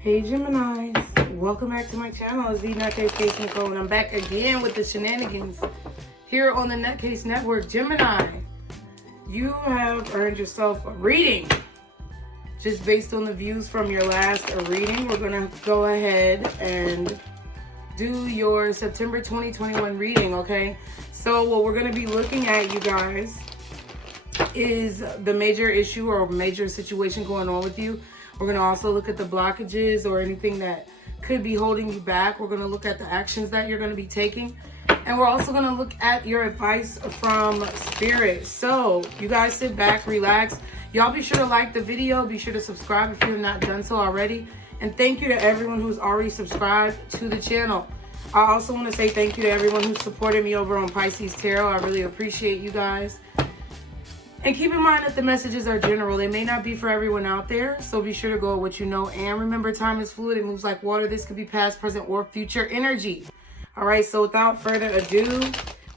Hey Geminis, welcome back to my channel. It's TheNutCase Nicole, and I'm back again with the shenanigans here on the NutCase Network. Gemini, you have earned yourself a reading. Just based on the views from your last reading, we're gonna go ahead and do your September 2021 reading, okay? So what we're gonna be looking at, you guys, is the major issue or major situation going on with you. We're going to also look at the blockages or anything that could be holding you back. We're going to look at the actions that you're going to be taking. And we're also going to look at your advice from Spirit. So you guys sit back, relax. Y'all be sure to like the video. Be sure to subscribe if you have not done so already. And thank you to everyone who's already subscribed to the channel. I also want to say thank you to everyone who supported me over on Pisces Tarot. I really appreciate you guys. And keep in mind that the messages are general. They may not be for everyone out there, so be sure to go with what you know. And remember, time is fluid. It moves like water. This could be past, present, or future energy. All right, so without further ado,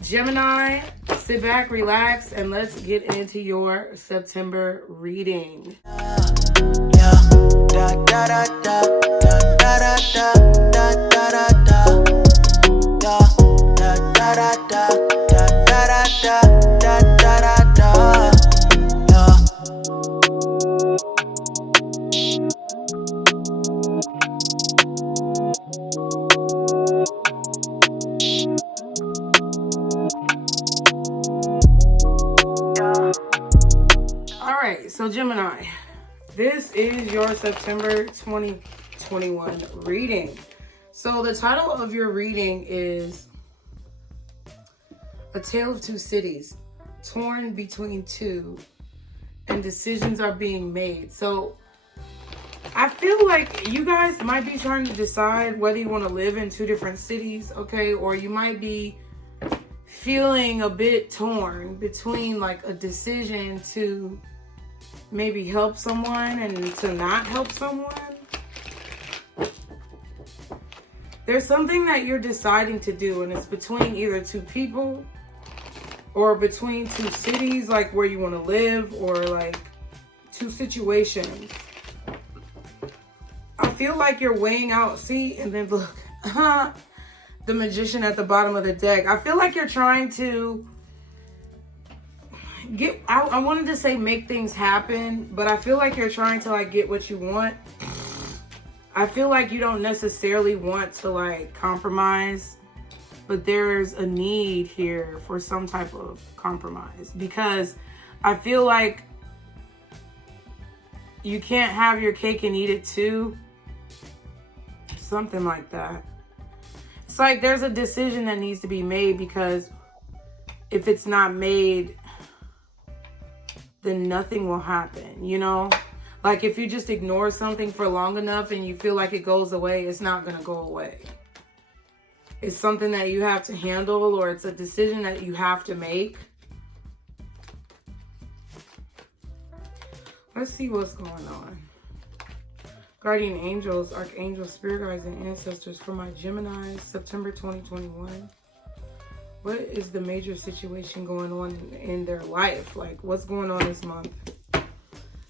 Gemini, sit back, relax, and let's get into your September reading. So Gemini, this is your September 2021 reading. So the title of your reading is A Tale of Two Cities, torn between two, and decisions are being made. So I feel like you guys might be trying to decide whether you want to live in two different cities, okay? Or you might be feeling a bit torn between like a decision to maybe help someone and to not help someone. There's something that you're deciding to do, and it's between either two people or between two cities, like where you want to live, or like two situations. I feel like you're weighing out, see, and then look, the Magician at the bottom of the deck. I feel like you're trying to I wanted to say make things happen, but I feel like you're trying to like get what you want. I feel like you don't necessarily want to like compromise, but there's a need here for some type of compromise, because I feel like you can't have your cake and eat it too. Something like that. It's like there's a decision that needs to be made, because if it's not made, then nothing will happen, you know? Like if you just ignore something for long enough and you feel like it goes away, it's not gonna go away. It's something that you have to handle, or it's a decision that you have to make. Let's see what's going on. Guardian angels, archangels, spirit guides, and ancestors for my Gemini, September 2021. What is the major situation going on in their life? Like, what's going on this month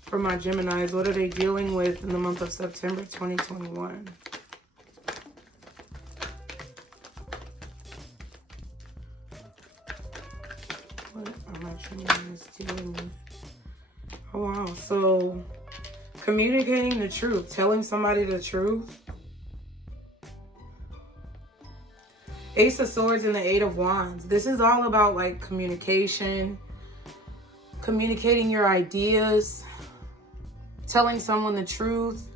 for my Geminis? What are they dealing with in the month of September 2021? What are my Geminis dealing with? Oh, wow. So, communicating the truth, telling somebody the truth. Ace of Swords and the Eight of Wands. This is all about like communication, communicating your ideas, telling someone the truth,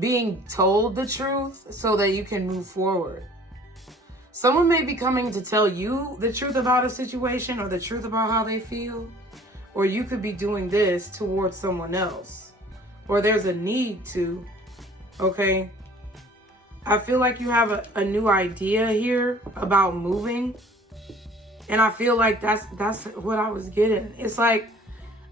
being told the truth so that you can move forward. Someone may be coming to tell you the truth about a situation or the truth about how they feel, or you could be doing this towards someone else, or there's a need to, okay? I feel like you have a new idea here about moving. And I feel like that's what I was getting. It's like,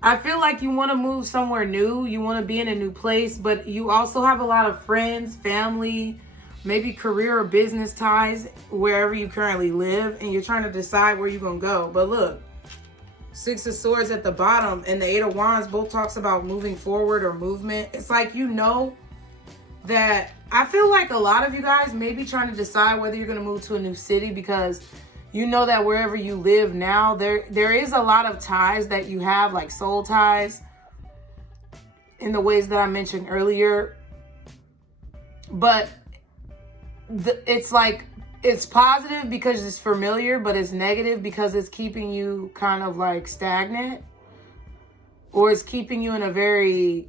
I feel like you want to move somewhere new. You want to be in a new place, but you also have a lot of friends, family, maybe career or business ties wherever you currently live. And you're trying to decide where you're going to go. But look, Six of Swords at the bottom and the Eight of Wands both talks about moving forward or movement. It's like, you know that I feel like a lot of you guys may be trying to decide whether you're going to move to a new city, because you know that wherever you live now, there is a lot of ties that you have, like soul ties, in the ways that I mentioned earlier. But it's like, it's positive because it's familiar, but it's negative because it's keeping you kind of like stagnant, or it's keeping you in a very,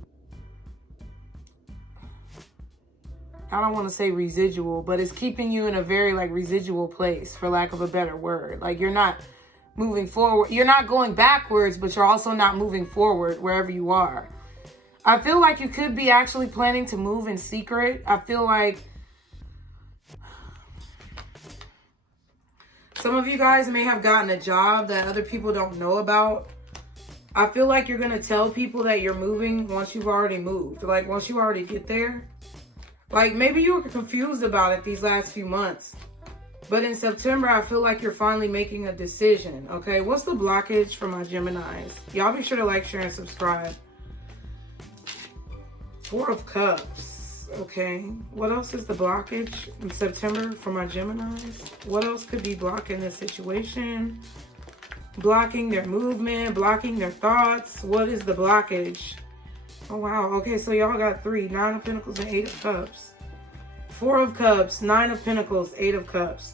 I don't want to say residual, but it's keeping you in a very like residual place, for lack of a better word. Like, you're not moving forward. You're not going backwards, but you're also not moving forward wherever you are. I feel like you could be actually planning to move in secret. I feel like some of you guys may have gotten a job that other people don't know about. I feel like you're going to tell people that you're moving once you've already moved. Like, once you already get there. Like, maybe you were confused about it these last few months. But in September, I feel like you're finally making a decision. Okay, what's the blockage for my Geminis? Y'all be sure to like, share, and subscribe. Four of Cups. Okay, what else is the blockage in September for my Geminis? What else could be blocking this situation? Blocking their movement, blocking their thoughts. What is the blockage? Oh, wow. Okay, so y'all got 3. 9 of Pentacles and 8 of Cups. 4 of Cups, 9 of Pentacles, 8 of Cups.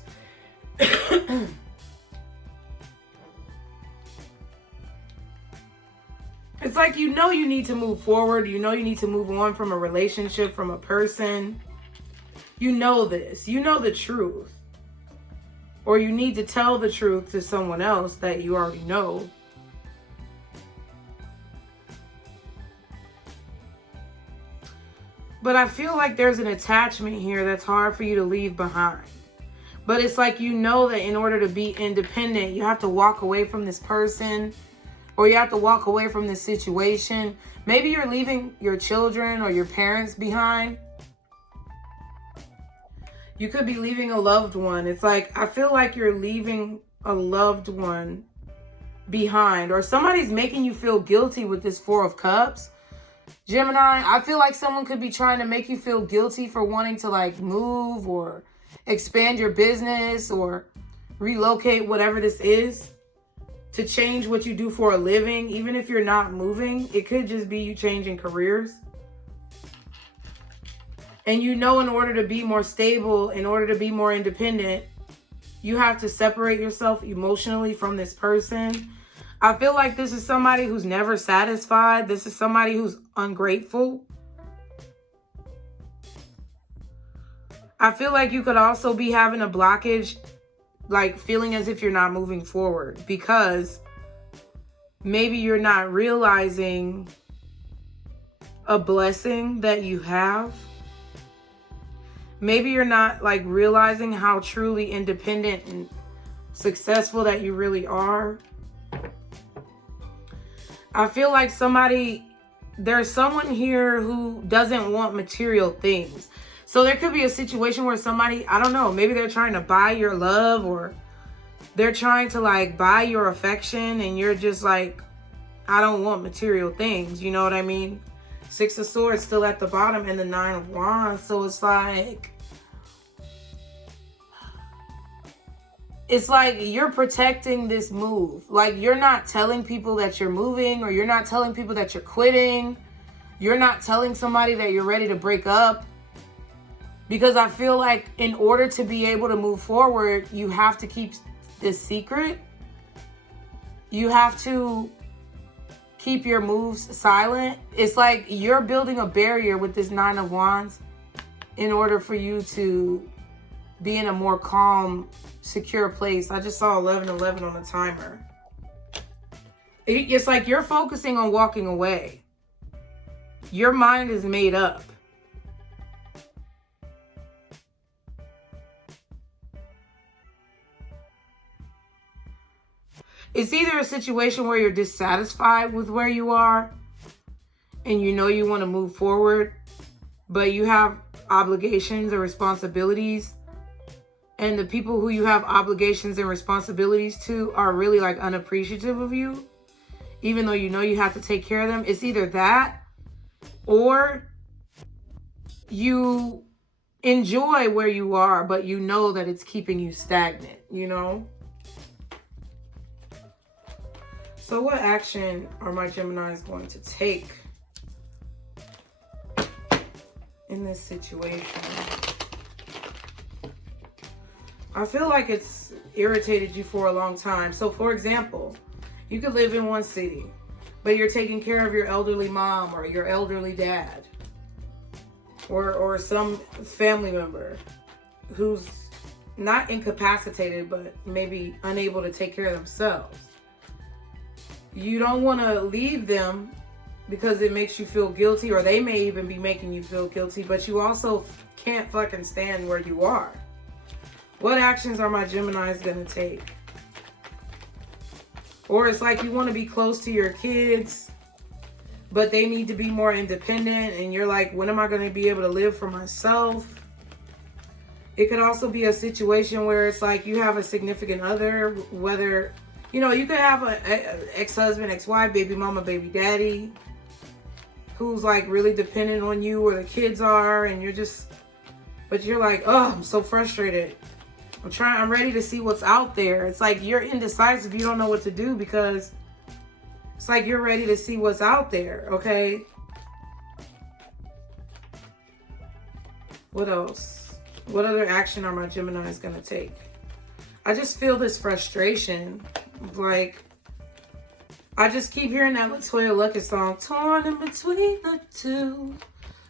It's like, you know you need to move forward. You know you need to move on from a relationship, from a person. You know this. You know the truth. Or you need to tell the truth to someone else that you already know. But I feel like there's an attachment here that's hard for you to leave behind. But it's like, you know that in order to be independent, you have to walk away from this person, or you have to walk away from this situation. Maybe you're leaving your children or your parents behind. You could be leaving a loved one. It's like, I feel like you're leaving a loved one behind, or somebody's making you feel guilty with this 4 of Cups. Gemini, I feel like someone could be trying to make you feel guilty for wanting to like move or expand your business or relocate, whatever this is, to change what you do for a living. Even if you're not moving, it could just be you changing careers. And you know, in order to be more stable, in order to be more independent, you have to separate yourself emotionally from this person. I feel like this is somebody who's never satisfied. This is somebody who's ungrateful. I feel like you could also be having a blockage, like feeling as if you're not moving forward, because maybe you're not realizing a blessing that you have. Maybe you're not like realizing how truly independent and successful that you really are. I feel like there's someone here who doesn't want material things. So there could be a situation where somebody, I don't know, maybe they're trying to buy your love, or they're trying to like buy your affection, and you're just like, I don't want material things. You know what I mean? 6 of Swords still at the bottom, and the 9 of Wands. So it's like you're protecting this move. Like, you're not telling people that you're moving, or you're not telling people that you're quitting. You're not telling somebody that you're ready to break up. Because I feel like in order to be able to move forward, you have to keep this secret. You have to keep your moves silent. It's like you're building a barrier with this 9 of Wands in order for you to be in a more calm, secure place. I just saw 11:11 on the timer. It's like you're focusing on walking away. Your mind is made up. It's either a situation where you're dissatisfied with where you are and you know you want to move forward, but you have obligations or responsibilities, and the people who you have obligations and responsibilities to are really like unappreciative of you, even though you know you have to take care of them. It's either that, or you enjoy where you are, but you know that it's keeping you stagnant, you know? So what action are my Geminis going to take in this situation? I feel like it's irritated you for a long time. So for example, you could live in one city, but you're taking care of your elderly mom or your elderly dad or some family member who's not incapacitated, but maybe unable to take care of themselves. You don't want to leave them because it makes you feel guilty, or they may even be making you feel guilty, but you also can't fucking stand where you are. What actions are my Geminis going to take? Or it's like you want to be close to your kids, but they need to be more independent, and you're like, when am I going to be able to live for myself? It could also be a situation where it's like you have a significant other, whether, you know, you could have an ex-husband, ex-wife, baby mama, baby daddy, who's like really dependent on you, or the kids are, and you're just, but you're like, oh, I'm so frustrated. I'm ready to see what's out there. It's like you're indecisive. You don't know what to do because it's like you're ready to see what's out there, okay? What else? What other action are my Geminis going to take? I just feel this frustration. Like, I just keep hearing that Latoya Luckett song, torn in between the two,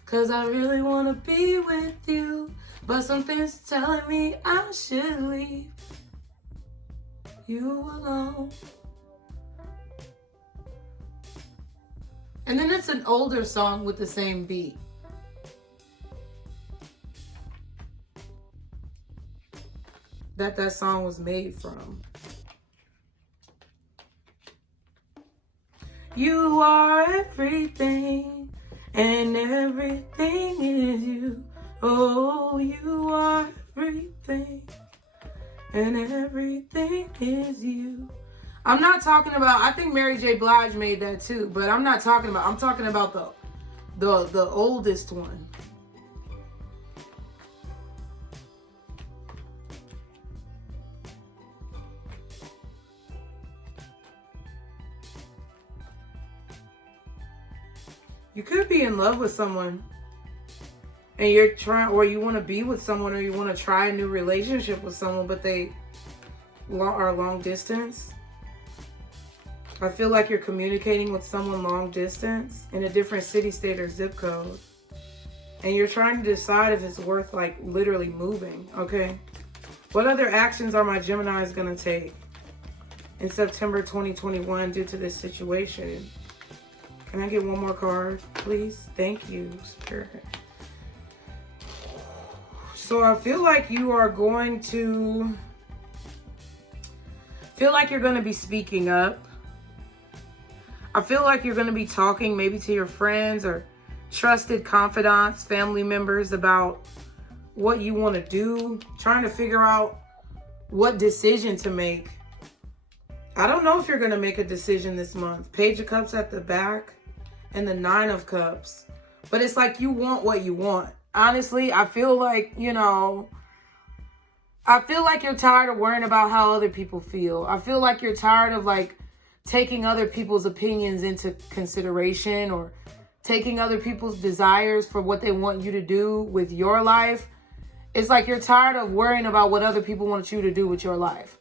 'cause I really want to be with you, but something's telling me I should leave you alone. And then it's an older song with the same beat. That song was made from. You are everything, and everything is you. Oh, you are everything, and everything is you. I'm not talking about, I think Mary J. Blige made that too, but I'm not talking about, I'm talking about the oldest one. You could be in love with someone and you're trying, or you want to be with someone, or you want to try a new relationship with someone, but they are long distance. I feel like you're communicating with someone long distance in a different city, state, or zip code. And you're trying to decide if it's worth like literally moving, okay? What other actions are my Geminis going to take in September 2021 due to this situation? Can I get one more card, please? Thank you, Spirit. So I feel like you are going to feel like you're going to be speaking up. I feel like you're going to be talking maybe to your friends or trusted confidants, family members about what you want to do, trying to figure out what decision to make. I don't know if you're going to make a decision this month. Page of Cups at the back and the Nine of Cups. But it's like you want what you want. Honestly, I feel like, you know, I feel like you're tired of worrying about how other people feel. I feel like you're tired of like taking other people's opinions into consideration, or taking other people's desires for what they want you to do with your life. It's like you're tired of worrying about what other people want you to do with your life.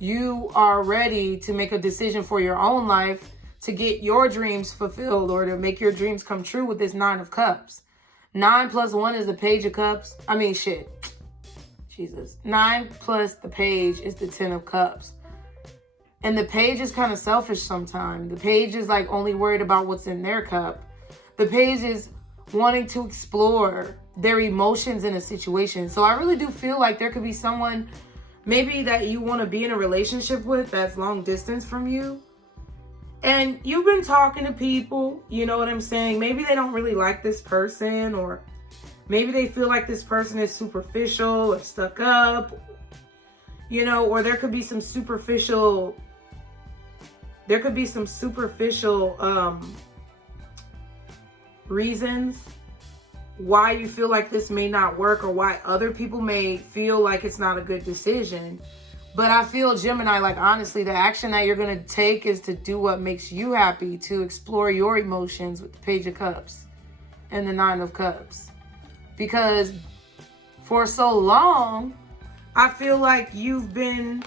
You are ready to make a decision for your own life, to get your dreams fulfilled, or to make your dreams come true with this Nine of Cups. 9 plus 1 is the Page of Cups. I mean, shit. Jesus. 9 plus the Page is the 10 of Cups. And the Page is kind of selfish sometimes. The Page is like only worried about what's in their cup. The Page is wanting to explore their emotions in a situation. So I really do feel like there could be someone maybe that you want to be in a relationship with that's long distance from you. And you've been talking to people, you know what I'm saying? Maybe they don't really like this person, or maybe they feel like this person is superficial or stuck up, you know, or there could be some superficial reasons why you feel like this may not work or why other people may feel like it's not a good decision. But I feel, Gemini, like honestly, the action that you're going to take is to do what makes you happy, to explore your emotions with the Page of Cups and the Nine of Cups. Because for so long, I feel like you've been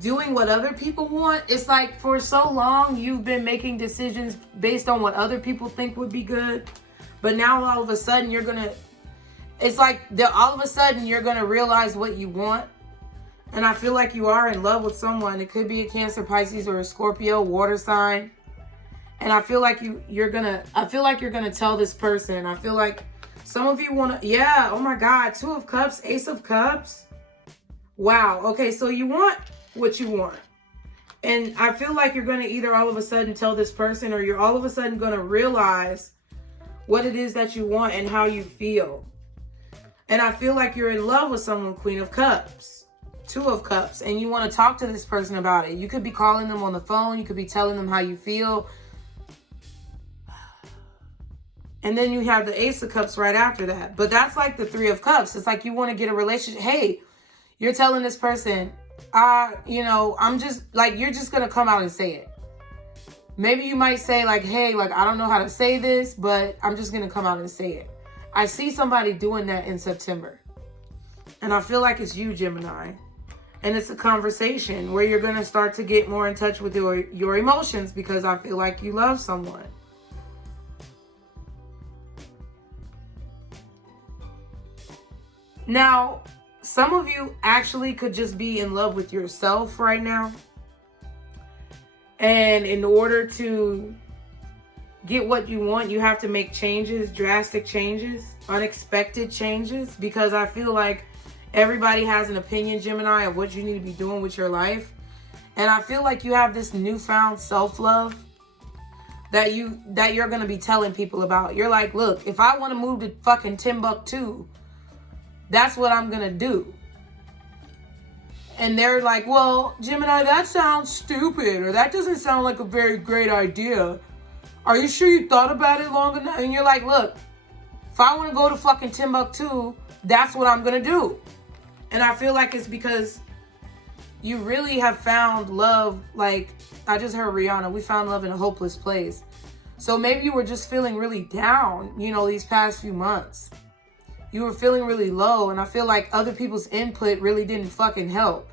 doing what other people want. It's like for so long you've been making decisions based on what other people think would be good, but now all of a sudden you're gonna, it's like all of a sudden you're gonna realize what you want. And I feel like you are in love with someone. It could be a Cancer, Pisces, or a Scorpio, water sign. And I feel like you're gonna tell this person. I feel like some of you want to, yeah, oh my God, Two of Cups, Ace of Cups. Wow. Okay, so you want what you want. And I feel like you're going to either all of a sudden tell this person, or you're all of a sudden going to realize what it is that you want and how you feel. And I feel like you're in love with someone, Queen of Cups, Two of Cups, and you want to talk to this person about it. You could be calling them on the phone. You could be telling them how you feel. And then you have the Ace of Cups right after that. But that's like the Three of Cups. It's like you want to get a relationship. Hey, you're telling this person, you know, I'm just like, you're just going to come out and say it. Maybe you might say like, hey, like, I don't know how to say this, but I'm just going to come out and say it. I see somebody doing that in September. And I feel like it's you, Gemini. And it's a conversation where you're going to start to get more in touch with your emotions, because I feel like you love someone. Now, some of you actually could just be in love with yourself right now. And in order to get what you want, you have to make changes, drastic changes, unexpected changes, because I feel like everybody has an opinion, Gemini, of what you need to be doing with your life. And I feel like you have this newfound self-love that you're going to be telling people about. You're like, look, if I want to move to fucking Timbuktu, that's what I'm going to do. And they're like, well, Gemini, that sounds stupid, or that doesn't sound like a very great idea. Are you sure you thought about it long enough? And you're like, look, if I want to go to fucking Timbuktu, that's what I'm going to do. And I feel like it's because you really have found love. Like, I just heard Rihanna, we found love in a hopeless place. So maybe you were just feeling really down, you know, these past few months. You were feeling really low, and I feel like other people's input really didn't fucking help.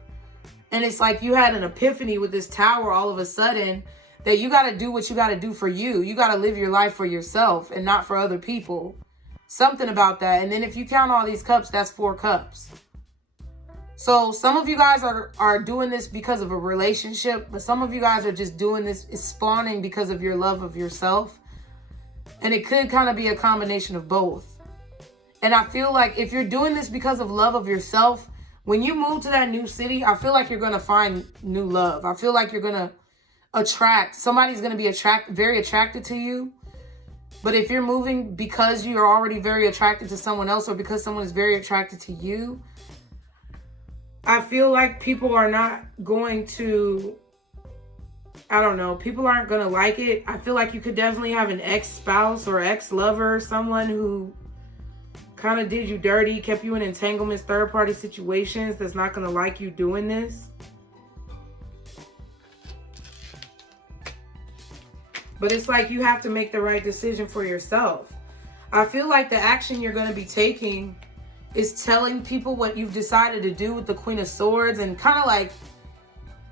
And it's like you had an epiphany with this tower all of a sudden, that you got to do what you got to do for you. You got to live your life for yourself and not for other people. Something about that. And then if you count all these cups, that's 4 cups. So some of you guys are doing this because of a relationship, but some of you guys are just doing this, it's spawning because of your love of yourself. And it could kind of be a combination of both. And I feel like if you're doing this because of love of yourself, when you move to that new city, I feel like you're going to find new love. I feel like you're going to attract, somebody's going to be very attracted to you. But if you're moving because you're already very attracted to someone else, or because someone is very attracted to you, I feel like people are not going to, I don't know, people aren't going to like it. I feel like you could definitely have an ex-spouse or ex-lover, someone who kind of did you dirty, kept you in entanglements, third-party situations, that's not going to like you doing this. But it's like you have to make the right decision for yourself. I feel like the action you're going to be taking is telling people what you've decided to do with the Queen of Swords, and kind of like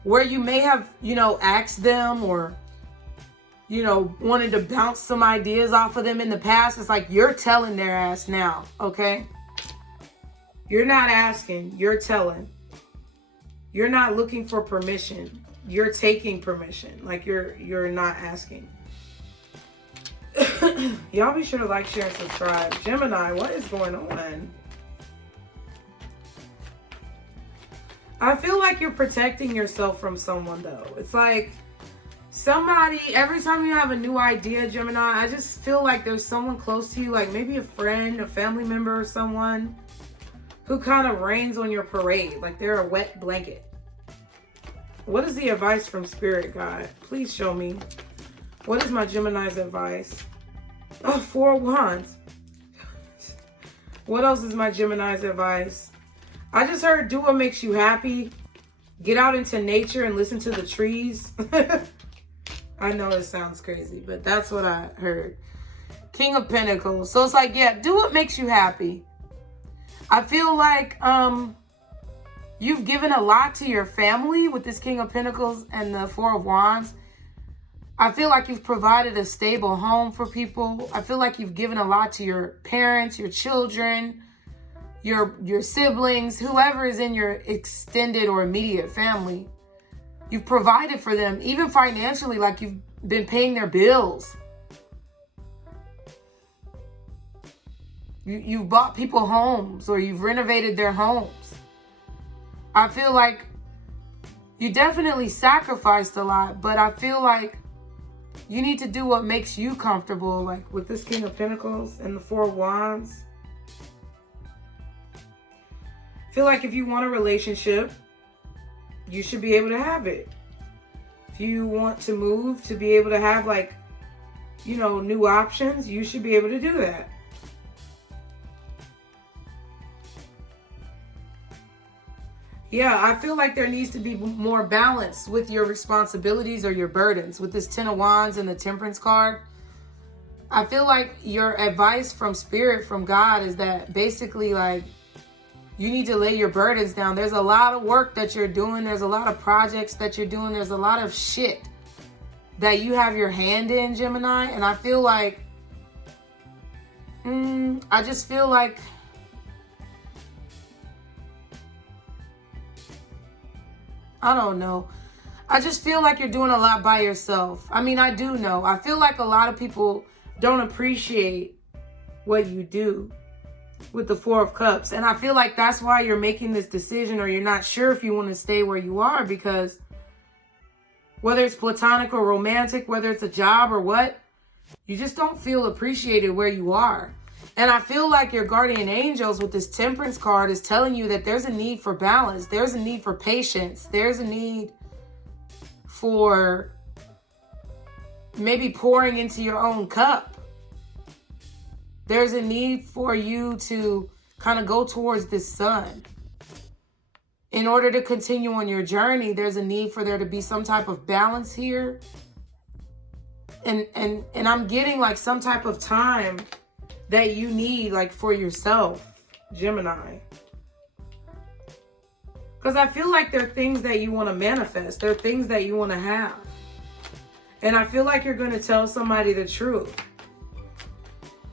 where you may have, you know, asked them, or, you know, wanted to bounce some ideas off of them in the past. It's like you're telling their ass now, okay? You're not asking, you're telling. You're not looking for permission. You're taking permission. Like you're not asking. Y'all be sure to like, share, and subscribe. Gemini, what is going on? I feel like you're protecting yourself from someone, though. It's like somebody, every time you have a new idea, Gemini, I just feel like there's someone close to you, like maybe a friend, a family member, or someone who kind of rains on your parade, like they're a wet blanket. What is the advice from Spirit Guide? Please show me. What is my Gemini's advice? Oh, Four of Wands. What else is my Gemini's advice? I just heard do what makes you happy. Get out into nature and listen to the trees. I know it sounds crazy, but that's what I heard. King of Pentacles. So it's like, yeah, do what makes you happy. I feel like you've given a lot to your family with this King of Pentacles and the Four of Wands. I feel like you've provided a stable home for people. I feel like you've given a lot to your parents, your children, your siblings, whoever is in your extended or immediate family. You've provided for them, even financially, like you've been paying their bills. You've bought people homes or you've renovated their homes. I feel like you definitely sacrificed a lot, but I feel like you need to do what makes you comfortable, like with this King of Pentacles and the Four of Wands. I feel like if you want a relationship, you should be able to have it. If you want to move to be able to have, like, you know, new options, you should be able to do that. Yeah, I feel like there needs to be more balance with your responsibilities or your burdens. With this Ten of Wands and the Temperance card, I feel like your advice from Spirit, from God, is that basically, like, you need to lay your burdens down. There's a lot of work that you're doing. There's a lot of projects that you're doing. There's a lot of shit that you have your hand in, Gemini. And I feel like, I just feel like, I don't know. I just feel like you're doing a lot by yourself. I mean, I do know. I feel like a lot of people don't appreciate what you do with the Four of Cups. And I feel like that's why you're making this decision, or you're not sure if you want to stay where you are, because whether it's platonic or romantic, whether it's a job or what, you just don't feel appreciated where you are. And I feel like your guardian angels with this Temperance card is telling you that there's a need for balance. There's a need for patience. There's a need for maybe pouring into your own cup. There's a need for you to kind of go towards this sun. In order to continue on your journey, there's a need for there to be some type of balance here. And I'm getting like some type of time that you need, like, for yourself, Gemini. Because I feel like there are things that you want to manifest. There are things that you want to have. And I feel like you're going to tell somebody the truth.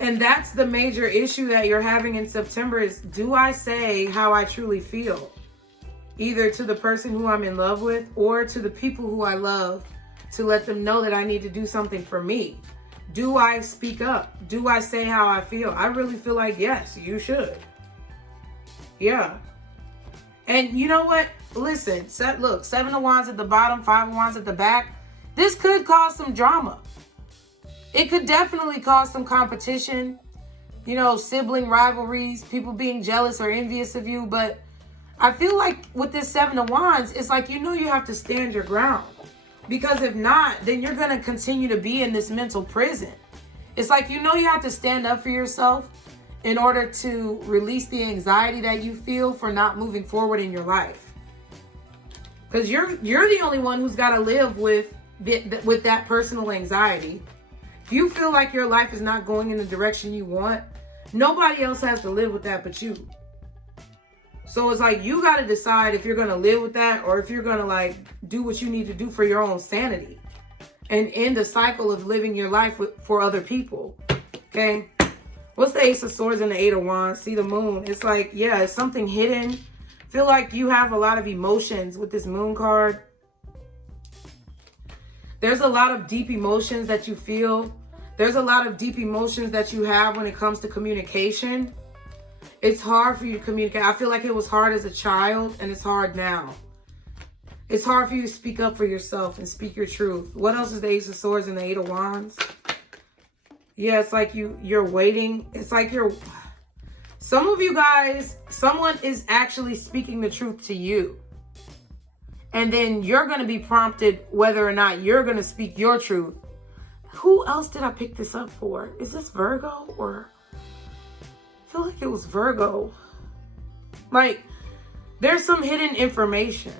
And that's the major issue that you're having in September is, do I say how I truly feel? Either to the person who I'm in love with or to the people who I love, to let them know that I need to do something for me. Do I speak up? Do I say how I feel? I really feel like, yes, you should. Yeah. And you know what? Listen, look, Seven of Wands at the bottom, Five of Wands at the back. This could cause some drama. It could definitely cause some competition, you know, sibling rivalries, people being jealous or envious of you. But I feel like with this Seven of Wands, it's like, you know, you have to stand your ground. Because if not, then you're going to continue to be in this mental prison. It's like, you know, you have to stand up for yourself in order to release the anxiety that you feel for not moving forward in your life. Because you're the only one who's got to live with that personal anxiety. If you feel like your life is not going in the direction you want, nobody else has to live with that but you. So it's like, you got to decide if you're going to live with that or if you're going to, like, do what you need to do for your own sanity and end the cycle of living your life for other people. Okay. What's the Ace of Swords and the Eight of Wands? See the Moon. It's like, yeah, it's something hidden. Feel like you have a lot of emotions with this Moon card. There's a lot of deep emotions that you feel. There's a lot of deep emotions that you have when it comes to communication. It's hard for you to communicate. I feel like it was hard as a child and it's hard now. It's hard for you to speak up for yourself and speak your truth. What else is the Ace of Swords and the Eight of Wands? Yeah, it's like you're waiting. It's like some of you guys, someone is actually speaking the truth to you. And then you're going to be prompted whether or not you're going to speak your truth. who else did I pick this up for? Is this Virgo? Or I feel like it was Virgo. Like, there's some hidden information.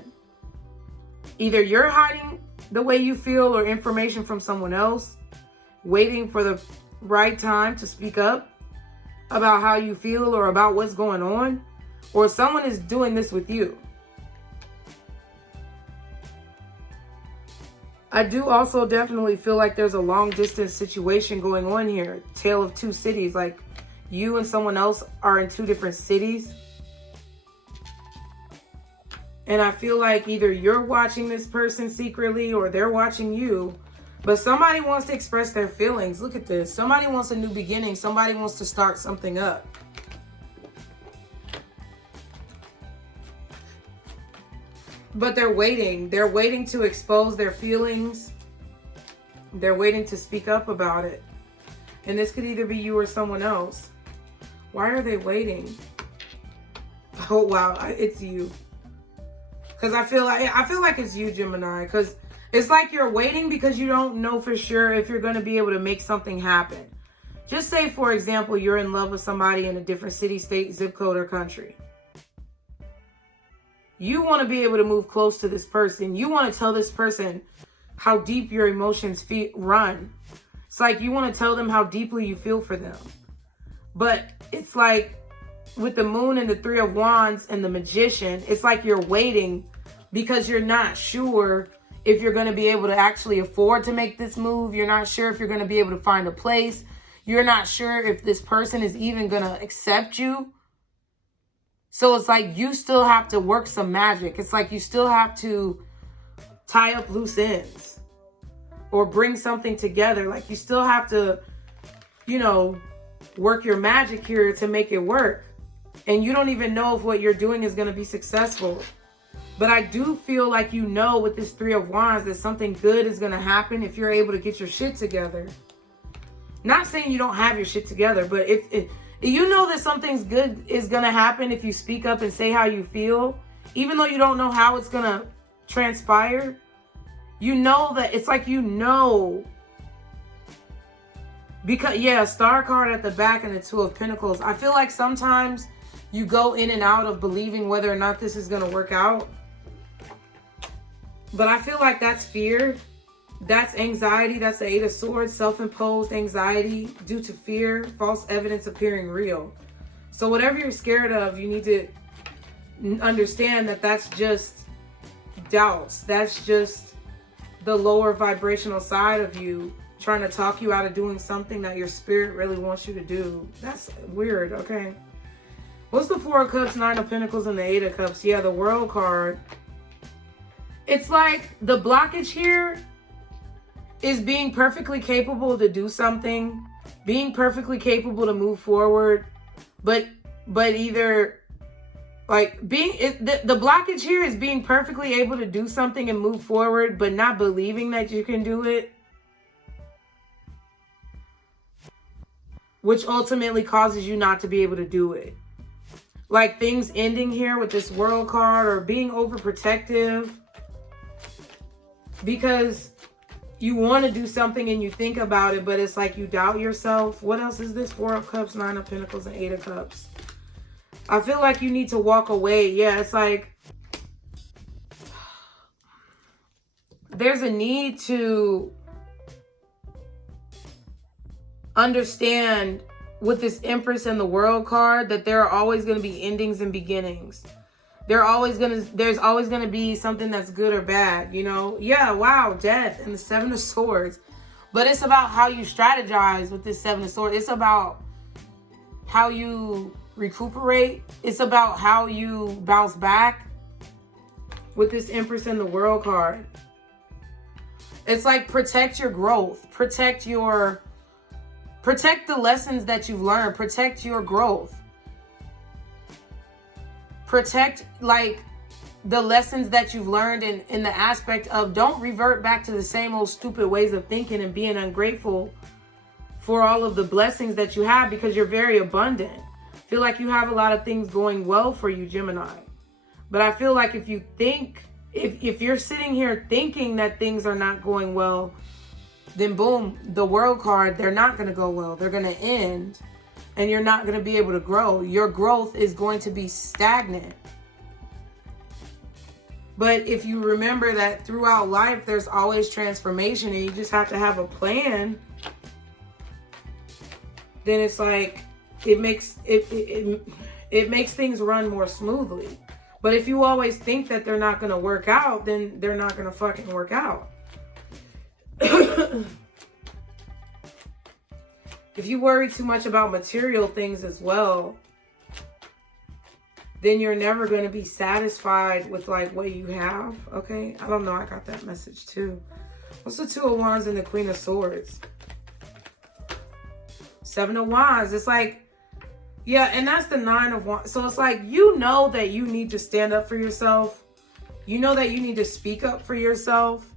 Either you're hiding the way you feel or information from someone else, waiting for the right time to speak up about how you feel or about what's going on, or someone is doing this with you. I do also definitely feel like there's a long distance situation going on here. Tale of two cities, like you and someone else are in two different cities. And I feel like either you're watching this person secretly or they're watching you. But somebody wants to express their feelings. Look at this. Somebody wants a new beginning. Somebody wants to start something up. But they're waiting. They're waiting to expose their feelings. They're waiting to speak up about it. And this could either be you or someone else. Why are they waiting? Oh, wow. It's you. Because I feel like it's you, Gemini. Because it's like you're waiting because you don't know for sure if you're going to be able to make something happen. Just say, for example, you're in love with somebody in a different city, state, zip code, or country. You want to be able to move close to this person. You want to tell this person how deep your emotions run. It's like you want to tell them how deeply you feel for them. But it's like with the moon and the 3 of wands and the magician, it's like you're waiting because you're not sure if you're going to be able to actually afford to make this move. You're not sure if you're going to be able to find a place. You're not sure if this person is even going to accept you. So it's like you still have to work some magic. It's like you still have to tie up loose ends or bring something together. Like you still have to, you know, work your magic here to make it work. And you don't even know if what you're doing is going to be successful. But I do feel like you know with this 3 of wands that something good is going to happen if you're able to get your shit together. Not saying you don't have your shit together, but if you know that something's good is going to happen if you speak up and say how you feel, even though you don't know how it's going to transpire, you know that it's like you know. Because, yeah, star card at the back and the 2 of pentacles. I feel like sometimes you go in and out of believing whether or not this is going to work out. But I feel like that's fear. That's anxiety. That's the 8 of swords. Self-imposed anxiety due to fear. False evidence appearing real. So whatever you're scared of, you need to understand that that's just doubts. That's just the lower vibrational side of you trying to talk you out of doing something that your spirit really wants you to do. That's weird, okay? What's the 4 of cups, 9 of pentacles, and the 8 of cups? Yeah, the world card. It's like the blockage here is being perfectly capable to do something, being perfectly capable to move forward, but either like the blockage here is being perfectly able to do something and move forward, but not believing that you can do it, which ultimately causes you not to be able to do it. Like things ending here with this world card, or being overprotective because you want to do something and you think about it, but it's like you doubt yourself. What else is this? 4 of cups, 9 of pentacles, and 8 of cups. I feel like you need to walk away. Yeah, it's like there's a need to understand with this Empress and the World card that there are always going to be endings and beginnings. There's always going to be something that's good or bad, you know? Yeah, wow, death and the 7 of swords. But it's about how you strategize with this 7 of swords. It's about how you recuperate. It's about how you bounce back with this Empress and the World card. It's like protect your growth. Protect the lessons that you've learned. Protect your growth. Protect like the lessons that you've learned in the aspect of don't revert back to the same old stupid ways of thinking and being ungrateful for all of the blessings that you have, because you're very abundant. I feel like you have a lot of things going well for you, Gemini. But I feel like if you think, if you're sitting here thinking that things are not going well, then boom, the World card, they're not going to go well. They're going to end, and you're not going to be able to grow. Your growth is going to be stagnant. But if you remember that throughout life, there's always transformation, and you just have to have a plan, then it's like, it makes things run more smoothly. But if you always think that they're not going to work out, then they're not going to fucking work out. If you worry too much about material things as well, then you're never going to be satisfied with like what you have. Okay, I don't know, I got that message too. What's the Two of Wands and the Queen of Swords? Seven of Wands. It's like, yeah, and that's the Nine of Wands. So it's like, you know that you need to stand up for yourself. You know that you need to speak up for yourself.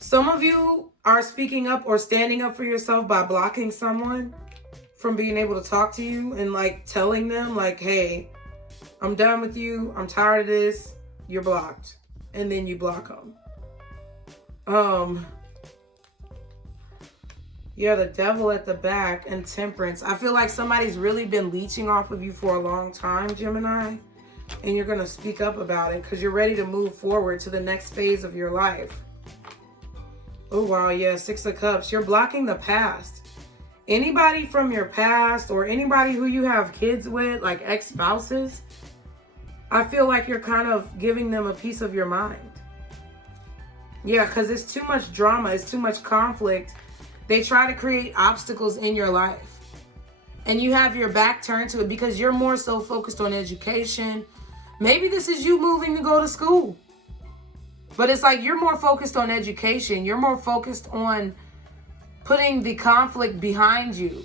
Some of you are speaking up or standing up for yourself by blocking someone from being able to talk to you and like telling them like, hey, I'm done with you. I'm tired of this. You're blocked. And then you block them. Yeah, the Devil at the back and Temperance. I feel like somebody's really been leeching off of you for a long time, Gemini. And you're going to speak up about it because you're ready to move forward to the next phase of your life. Oh, wow. Yeah, Six of Cups. You're blocking the past. Anybody from your past or anybody who you have kids with, like ex-spouses, I feel like you're kind of giving them a piece of your mind. Yeah, because it's too much drama. It's too much conflict. They try to create obstacles in your life. And you have your back turned to it because you're more so focused on education. Maybe this is you moving to go to school. But it's like you're more focused on education. You're more focused on putting the conflict behind you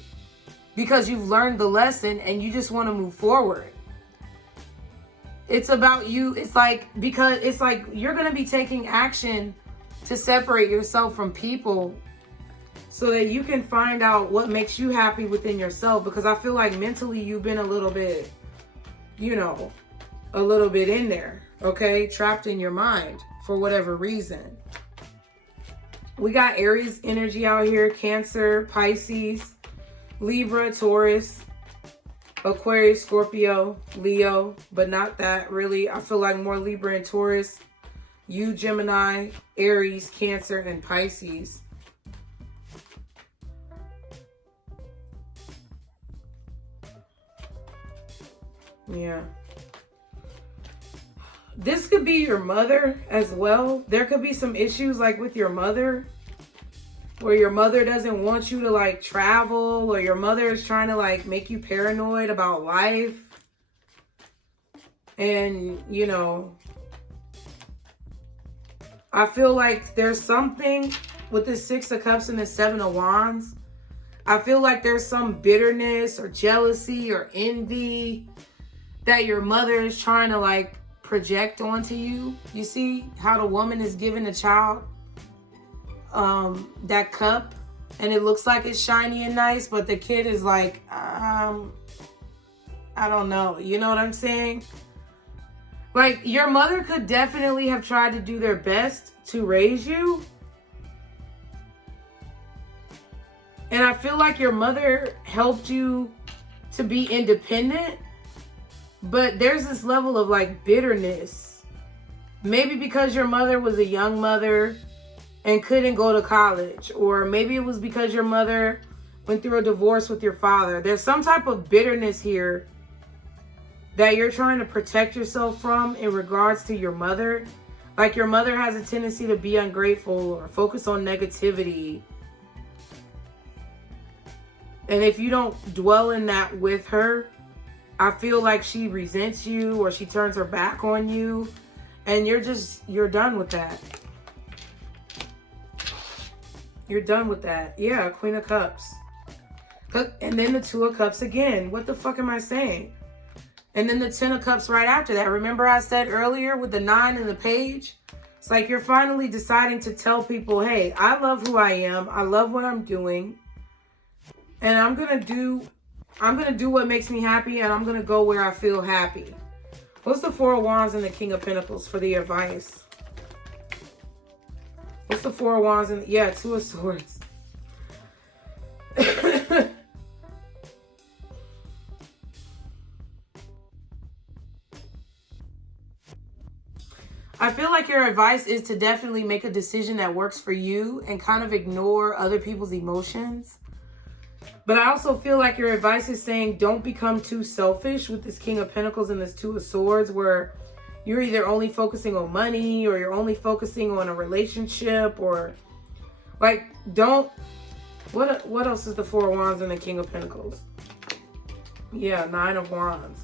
because you've learned the lesson and you just want to move forward. It's about you. It's like, because it's like you're going to be taking action to separate yourself from people so that you can find out what makes you happy within yourself. Because I feel like mentally you've been a little bit, you know, a little bit in there, okay? Trapped in your mind for whatever reason. We got Aries energy out here, Cancer, Pisces, Libra, Taurus, Aquarius, Scorpio, Leo, but not that really. I feel like more Libra and Taurus. You, Gemini, Aries, Cancer, and Pisces. Yeah. This could be your mother as well. There could be some issues like with your mother where your mother doesn't want you to like travel, or your mother is trying to like make you paranoid about life. And, you know, I feel like there's something with the Six of Cups and the Seven of Wands. I feel like there's some bitterness or jealousy or envy that your mother is trying to like project onto you. You see how the woman is giving the child that cup and it looks like it's shiny and nice, but the kid is like, I don't know. You know what I'm saying? Like, your mother could definitely have tried to do their best to raise you. And I feel like your mother helped you to be independent. But there's this level of like bitterness. Maybe because your mother was a young mother and couldn't go to college. Or maybe it was because your mother went through a divorce with your father. There's some type of bitterness here that you're trying to protect yourself from in regards to your mother. Like, your mother has a tendency to be ungrateful or focus on negativity. And if you don't dwell in that with her, I feel like she resents you or she turns her back on you, and you're done with that. You're done with that. Yeah, Queen of Cups. And then the Two of Cups again. What the fuck am I saying? And then the Ten of Cups right after that. Remember I said earlier with the 9 and the Page? It's like you're finally deciding to tell people, hey, I love who I am. I love what I'm doing. And I'm going to do what makes me happy, and I'm going to go where I feel happy. What's the Four of Wands and the King of Pentacles for the advice? What's the Four of Wands? And yeah, Two of Swords. I feel like your advice is to definitely make a decision that works for you and kind of ignore other people's emotions. But I also feel like your advice is saying don't become too selfish with this King of Pentacles and this Two of Swords, where you're either only focusing on money or you're only focusing on a relationship, or like don't... What else is the Four of Wands and the King of Pentacles? Yeah, Nine of Wands.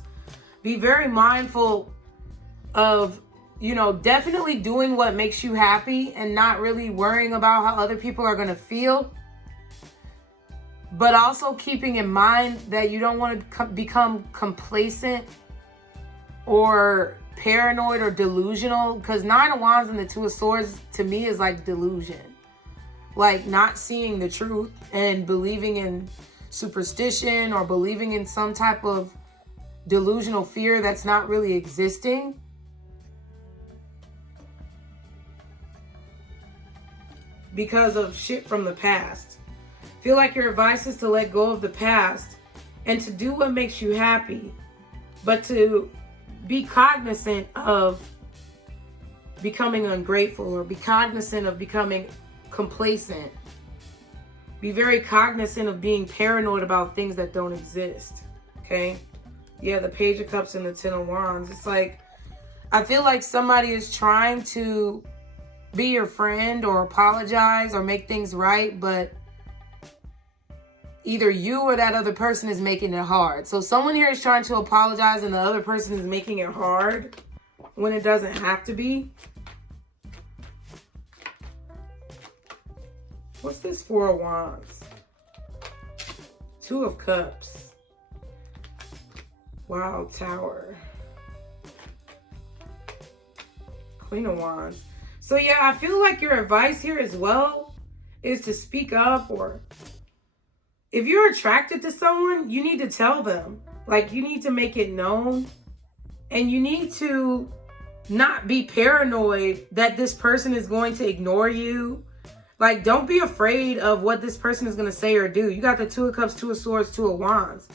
Be very mindful of, you know, definitely doing what makes you happy and not really worrying about how other people are going to feel. But also keeping in mind that you don't want to become complacent or paranoid or delusional. Because Nine of Wands and the Two of Swords to me is like delusion. Like not seeing the truth and believing in superstition or believing in some type of delusional fear that's not really existing. Because of shit from the past. Feel like your advice is to let go of the past and to do what makes you happy, but to be cognizant of becoming ungrateful or be cognizant of becoming complacent. Be very cognizant of being paranoid about things that don't exist. Okay? Yeah, the Page of Cups and the Ten of Wands. It's like, I feel like somebody is trying to be your friend or apologize or make things right, but either you or that other person is making it hard. So someone here is trying to apologize and the other person is making it hard when it doesn't have to be. What's this Four of Wands? Two of Cups. Wow, Tower. Queen of Wands. So yeah, I feel like your advice here as well is to speak up, or if you're attracted to someone, you need to tell them. Like, you need to make it known, and you need to not be paranoid that this person is going to ignore you. Like, don't be afraid of what this person is going to say or do. You got the Two of Cups, Two of Swords, Two of Wands.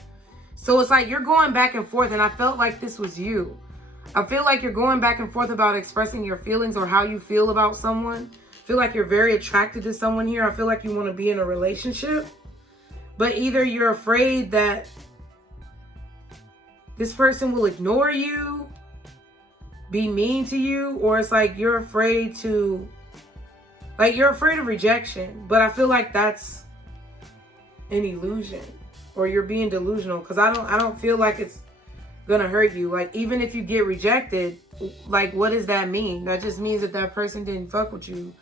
So it's like you're going back and forth, and I felt like this was you. I feel like you're going back and forth about expressing your feelings or how you feel about someone. I feel like you're very attracted to someone here. I feel like you want to be in a relationship. But either you're afraid that this person will ignore you, be mean to you, or it's like you're afraid to, like you're afraid of rejection. But I feel like that's an illusion, or you're being delusional, because I don't feel like it's gonna hurt you. Like, even if you get rejected, like, what does that mean? That just means that that person didn't fuck with you,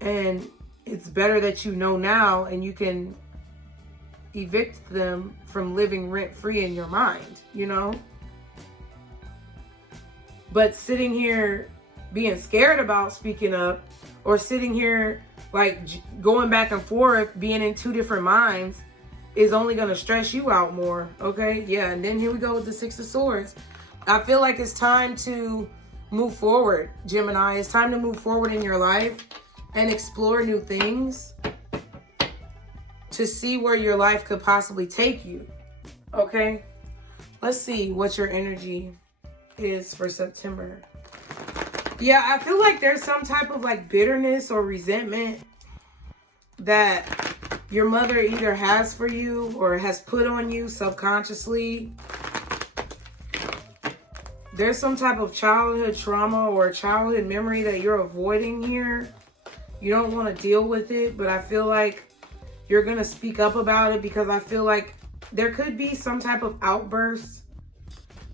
and it's better that you know now, and you can evict them from living rent-free in your mind, you know? But sitting here being scared about speaking up, or sitting here like going back and forth, being in two different minds, is only going to stress you out more. Okay, yeah. And then here we go with the Six of Swords. I feel like it's time to move forward, Gemini. It's time to move forward in your life and explore new things to see where your life could possibly take you. Okay, let's see what your energy is for September. Yeah, I feel like there's some type of like bitterness or resentment that your mother either has for you or has put on you subconsciously. There's some type of childhood trauma or childhood memory that you're avoiding here. You don't want to deal with it, but I feel like you're going to speak up about it, because I feel like there could be some type of outburst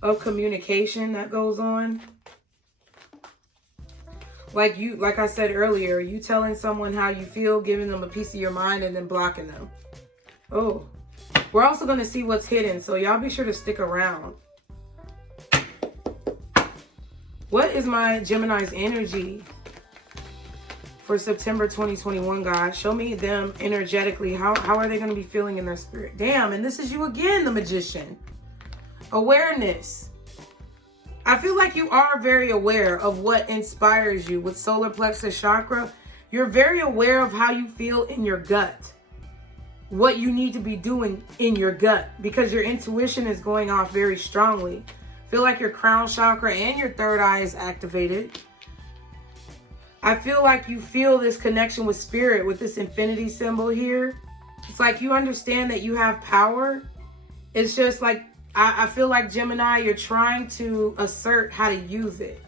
of communication that goes on. Like I said earlier, you telling someone how you feel, giving them a piece of your mind, and then blocking them. Oh, we're also going to see what's hidden, so y'all be sure to stick around. What is my Gemini's energy for September 2021, guys? Show me them energetically. How are they going to be feeling in their spirit? Damn, and this is you again, the Magician. Awareness. I feel like you are very aware of what inspires you with solar plexus chakra. You're very aware of how you feel in your gut, what you need to be doing in your gut, because your intuition is going off very strongly. Feel like your crown chakra and your third eye is activated. I feel like you feel this connection with spirit with this infinity symbol here. It's like you understand that you have power. It's just like, I feel like, Gemini, you're trying to assert how to use it.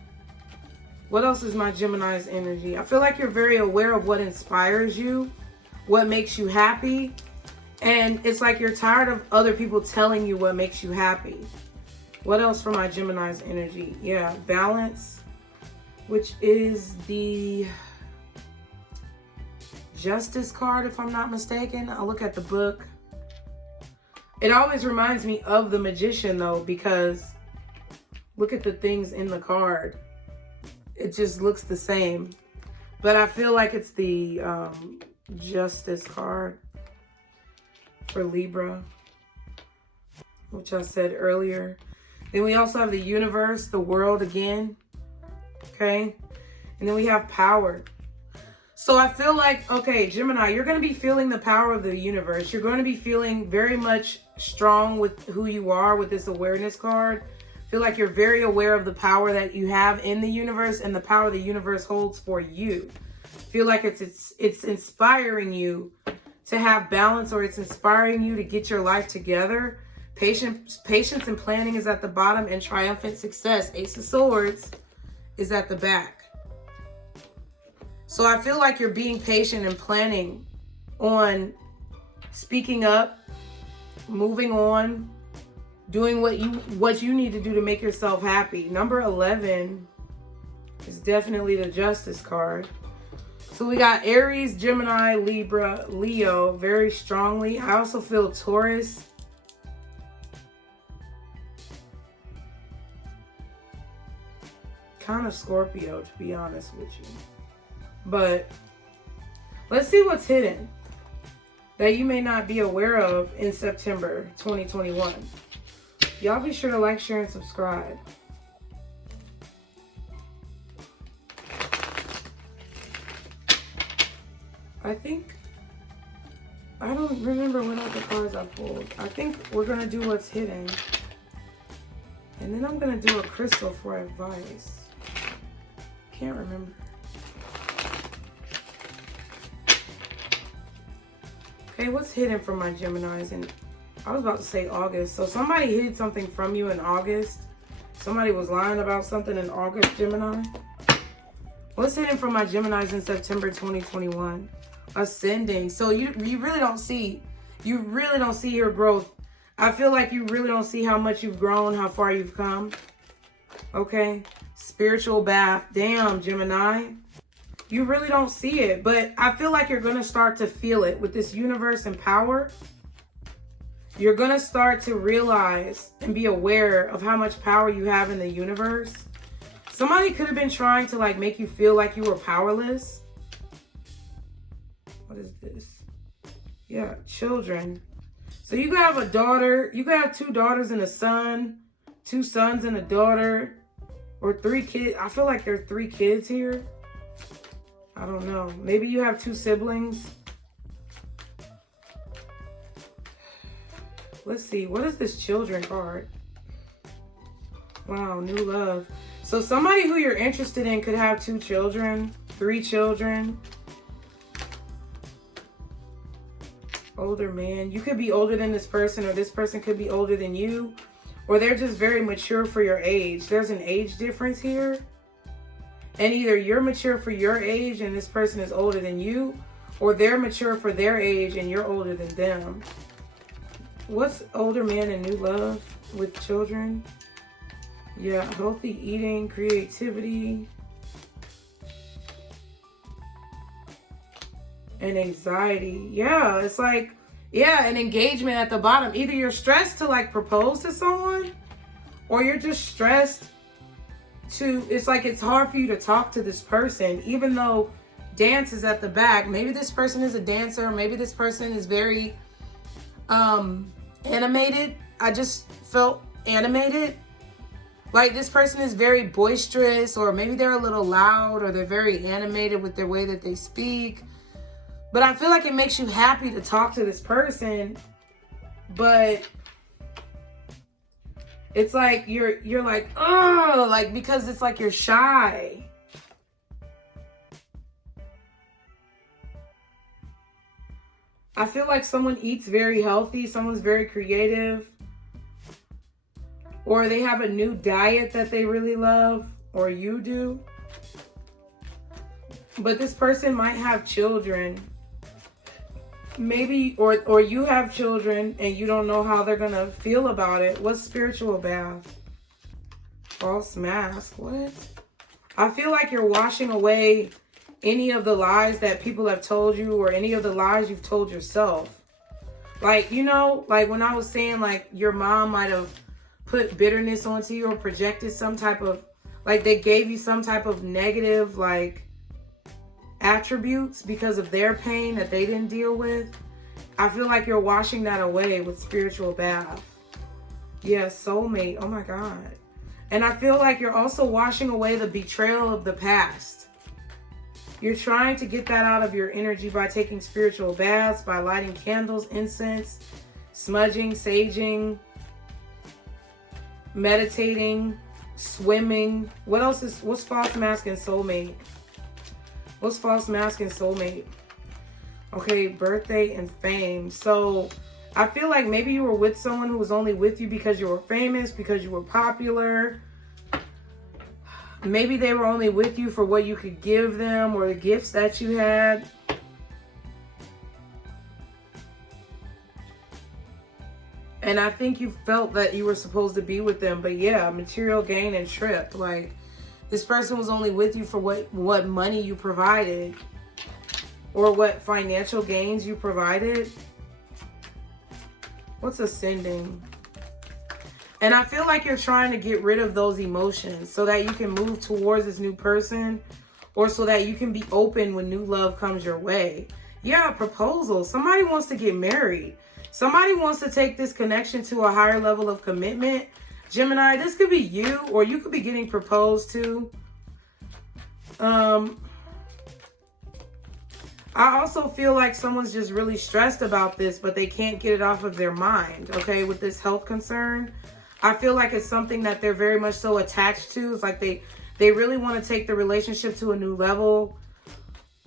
What else is my Gemini's energy? I feel like you're very aware of what inspires you, what makes you happy. And it's like you're tired of other people telling you what makes you happy. What else for my Gemini's energy? Yeah, balance, which is the Justice card, if I'm not mistaken. I'll look at the book. It always reminds me of the Magician, though, because look at the things in the card. It just looks the same. But I feel like it's the Justice card for Libra, which I said earlier. Then we also have the universe, the world again. Okay. And then we have power. So I feel like, okay, Gemini, you're going to be feeling the power of the universe. You're going to be feeling very much strong with who you are with this awareness card. Feel like you're very aware of the power that you have in the universe and the power the universe holds for you. Feel like it's inspiring you to have balance, or it's inspiring you to get your life together. Patience and planning is at the bottom, and triumphant success, Ace of Swords, is at the back. So I feel like you're being patient and planning on speaking up, moving on, doing what you need to do to make yourself happy. Number 11 is definitely the Justice card. So we got Aries, Gemini, Libra, Leo very strongly. I also feel Taurus. Kind of Scorpio, to be honest with you. But let's see what's hidden that you may not be aware of in September 2021. Y'all be sure to like, share, and subscribe. I don't remember what other cards I pulled. I think we're going to do what's hidden. And then I'm going to do a crystal for advice. Can't remember. Okay, what's hidden from my Geminis? And I was about to say August. So somebody hid something from you in August. Somebody was lying about something in August, Gemini. What's hidden from my Geminis in September 2021? Ascending. So you really don't see your growth. I feel like you really don't see how much you've grown, how far you've come. Okay. Spiritual bath. Damn, Gemini. You really don't see it, but I feel like you're going to start to feel it with this universe and power. You're going to start to realize and be aware of how much power you have in the universe. Somebody could have been trying to like make you feel like you were powerless. What is this? Yeah, children. So you could have a daughter. You could have 2 daughters and a son. 2 sons and a daughter. Or 3 kids. I feel like there are 3 kids here. I don't know. Maybe you have 2 siblings. Let's see. What is this children card? Wow, new love. So somebody who you're interested in could have 2 children, 3 children. Older man. You could be older than this person, or this person could be older than you. Or they're just very mature for your age. There's an age difference here. And either you're mature for your age and this person is older than you, or they're mature for their age and you're older than them. What's older man and new love with children? Yeah, healthy eating, creativity, and anxiety. Yeah, it's like, yeah, an engagement at the bottom. Either you're stressed to like propose to someone, or you're just stressed to, it's like it's hard for you to talk to this person, even though dance is at the back. Maybe this person is a dancer. Maybe this person is very animated. I just felt animated. Like, this person is very boisterous, or maybe they're a little loud, or they're very animated with their way that they speak. But I feel like it makes you happy to talk to this person. But it's like you're like, oh, like, because it's like you're shy. I feel like someone eats very healthy, someone's very creative, or they have a new diet that they really love, or you do. But this person might have children. Maybe, or you have children and you don't know how they're going to feel about it. What's spiritual bath? False mask. What? I feel like you're washing away any of the lies that people have told you, or any of the lies you've told yourself. Like, you know, like when I was saying, like, your mom might have put bitterness onto you, or projected some type of, like, they gave you some type of negative, like, attributes because of their pain that they didn't deal with. I feel like you're washing that away with spiritual bath. Yeah, soulmate. Oh my God. And I feel like you're also washing away the betrayal of the past. You're trying to get that out of your energy by taking spiritual baths, by lighting candles, incense, smudging, saging, meditating, swimming. What else is, what's false mask and soulmate? What's false mask and soulmate? Okay, birthday and fame. So I feel like maybe you were with someone who was only with you because you were famous, because you were popular. Maybe they were only with you for what you could give them, or the gifts that you had. And I think you felt that you were supposed to be with them. But yeah, material gain and trip. Like, this person was only with you for what money you provided, or what financial gains you provided. What's ascending? And I feel like you're trying to get rid of those emotions so that you can move towards this new person, or so that you can be open when new love comes your way. Yeah, proposal. Somebody wants to get married. Somebody wants to take this connection to a higher level of commitment. Gemini, this could be you, or you could be getting proposed to. I also feel like someone's just really stressed about this, but they can't get it off of their mind, okay, with this health concern. I feel like it's something that they're very much so attached to. It's like they really want to take the relationship to a new level,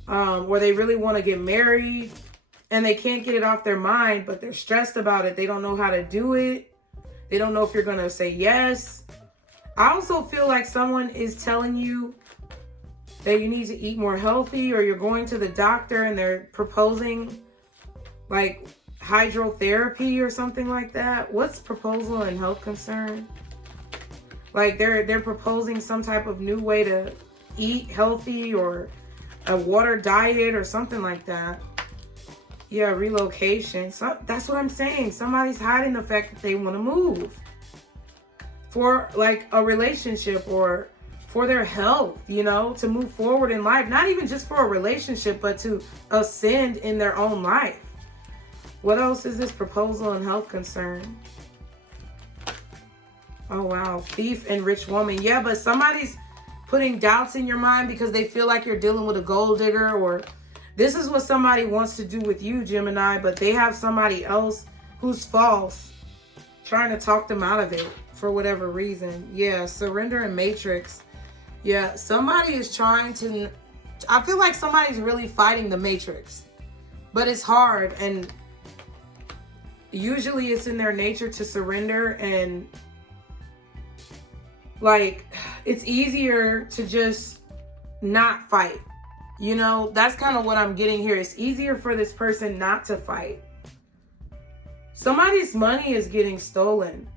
or they really want to get married, and they can't get it off their mind, but they're stressed about it. They don't know how to do it. They don't know if you're going to say yes. I also feel like someone is telling you that you need to eat more healthy, or you're going to the doctor and they're proposing like hydrotherapy or something like that. What's proposal and health concern? Like they're proposing some type of new way to eat healthy, or a water diet or something like that. Yeah, relocation. So that's what I'm saying. Somebody's hiding the fact that they want to move for like a relationship, or for their health, you know, to move forward in life. Not even just for a relationship, but to ascend in their own life. What else is this proposal and health concern? Oh, wow. Thief and rich woman. Yeah, but somebody's putting doubts in your mind because they feel like you're dealing with a gold digger, or this is what somebody wants to do with you, Gemini, but they have somebody else who's false, trying to talk them out of it for whatever reason. Yeah, surrender and matrix. Yeah, somebody is trying to, I feel like somebody's really fighting the matrix, but it's hard, and usually it's in their nature to surrender, and like it's easier to just not fight. You know, that's kind of what I'm getting here. It's easier for this person not to fight. Somebody's money is getting stolen.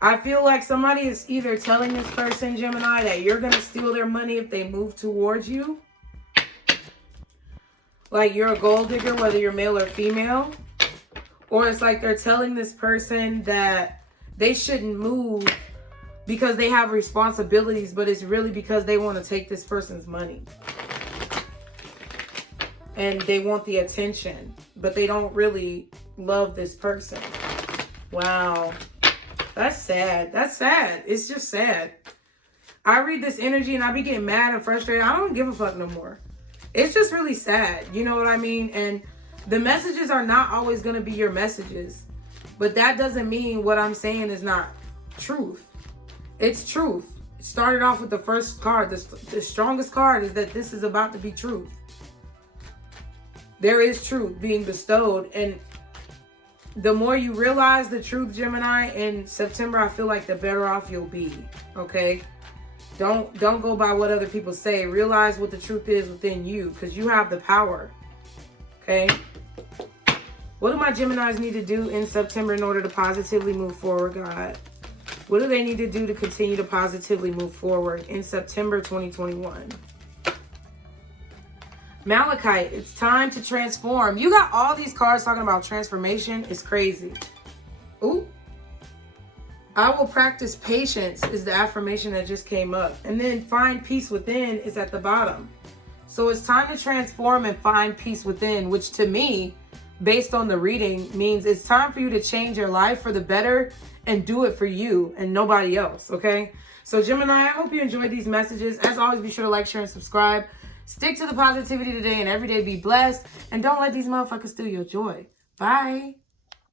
I feel like somebody is either telling this person, Gemini, that you're going to steal their money if they move towards you. Like you're a gold digger, whether you're male or female. Or it's like they're telling this person that they shouldn't move because they have responsibilities, but it's really because they want to take this person's money. And they want the attention, but they don't really love this person. Wow. That's sad. That's sad. It's just sad. I read this energy and I be getting mad and frustrated. I don't give a fuck no more. It's just really sad. You know what I mean? And the messages are not always going to be your messages. But that doesn't mean what I'm saying is not truth. It's truth. It started off with the first card. The strongest card is that this is about to be truth. There is truth being bestowed. And the more you realize the truth, Gemini, in September, I feel like the better off you'll be. Okay? Don't go by what other people say. Realize what the truth is within you, because you have the power. Okay? What do my Geminis need to do in September in order to positively move forward, God? What do they need to do to continue to positively move forward in September 2021? Malachite, it's time to transform. You got all these cards talking about transformation. It's crazy. Ooh. I will practice patience is the affirmation that just came up. And then find peace within is at the bottom. So it's time to transform and find peace within, which to me, based on the reading, means it's time for you to change your life for the better and do it for you and nobody else, okay? So Gemini, I hope you enjoyed these messages. As always, be sure to like, share, and subscribe. Stick to the positivity today and every day be blessed. And don't let these motherfuckers steal your joy. Bye.